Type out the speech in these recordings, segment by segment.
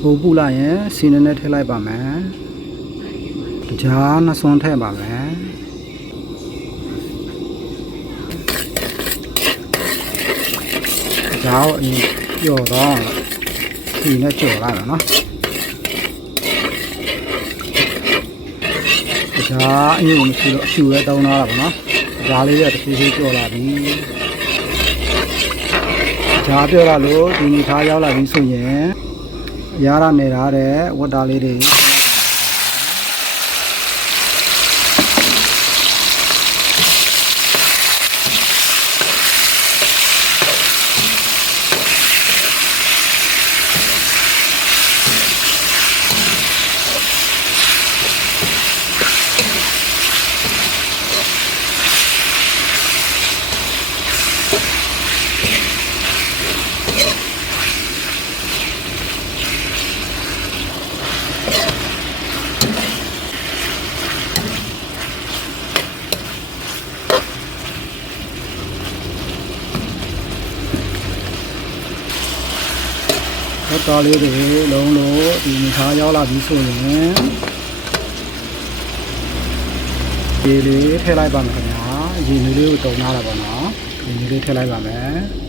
ဟိုပူလိုက်ရင်စီနေနဲ့ထည့်လိုက်ပါမယ်တကြားနှစ်စွန်းထည့်ပါမယ်တကြားအရင်ကြော်တော့စီနဲ့ကြော်လိုက်ပါနော်တကြားအရင်မရှိတော့အဖြူပဲတောင်းလာတာပါနော်တကြားလေးကတစ်ဖြည်းဖြည်းကြော်လာပြီတကြားပြောလာလို့ဒီနေသားရောက်လာပြီဆိုရင်ရရနေရတဲ့ဝတ်သားလေးတွေဝတ်သားလေးတွေလုံးလို့ဒီနေသားရောက်လာပြီဆိုရင်ဒီလေးထည့်လိုက်ပါမယ်ခင်ဗျာရေနွေးလေးကိုတုံထားတာပေါ့နော်ရေနွေးလေးထည့်လိုက်ပါမယ်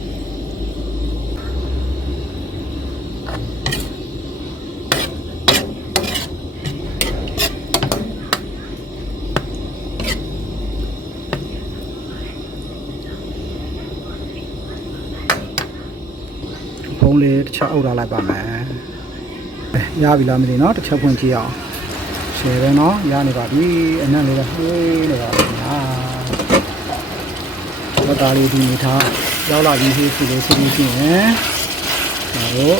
ဖုံးလေးတစ်ချက်အုပ်ထားလိုက်ပါမယ်ရပြီလားမသိနော်တစ်ချက်ဖွင့်ကြည့်အောင်ရှယ်ပဲနော်ရနေပါပြီအနက်လေးကဟွေးနေပါပြီဟာဝတ်သားလေးဒီနေထားရောက်လာပြီဆိုလို့ဆိုရင်ဒါတော့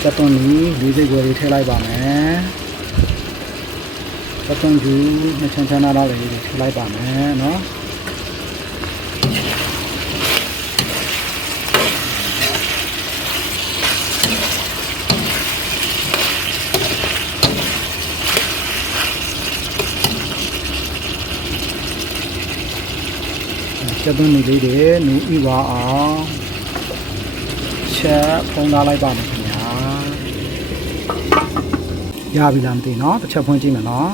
စက်သွန်ကြီးလေးစိတ်ကိုလေးထည့်လိုက်ပါမယ်စက်သွန်ကြီးနှစ်ချမ်းချမ်းသားလေးထည့်လိုက်ပါမယ်နော်ချက်သွင်းလေးတွေနူးဥပါအောင်ချက်ဖုံးထားလိုက်ပါမယ်ခင်ဗျာရပြီလားမသိနော်တစ်ချက်ဖွင့်ကြည့်မယ်နော်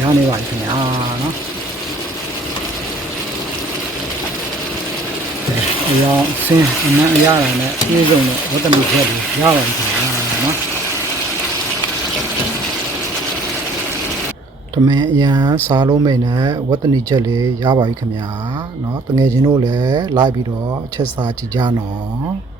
ရနေပါပြီခင်ဗျာနော်အရောင်စင်းအနံ့အရတာနဲ့ပြေးစုံတော့ဝတ်တမီချက်ပြီးရပါပြီခင်ဗျာနော်တမင်အရန်စားလို့မိတ်နဲ့ဝတ်တနီချက်လေးရပါပြီခင်ဗျာเนาะတငယ်ချင်းတို့လည်းလိုက်ပြီးတော့ချက်စားကြည့်ကြနော်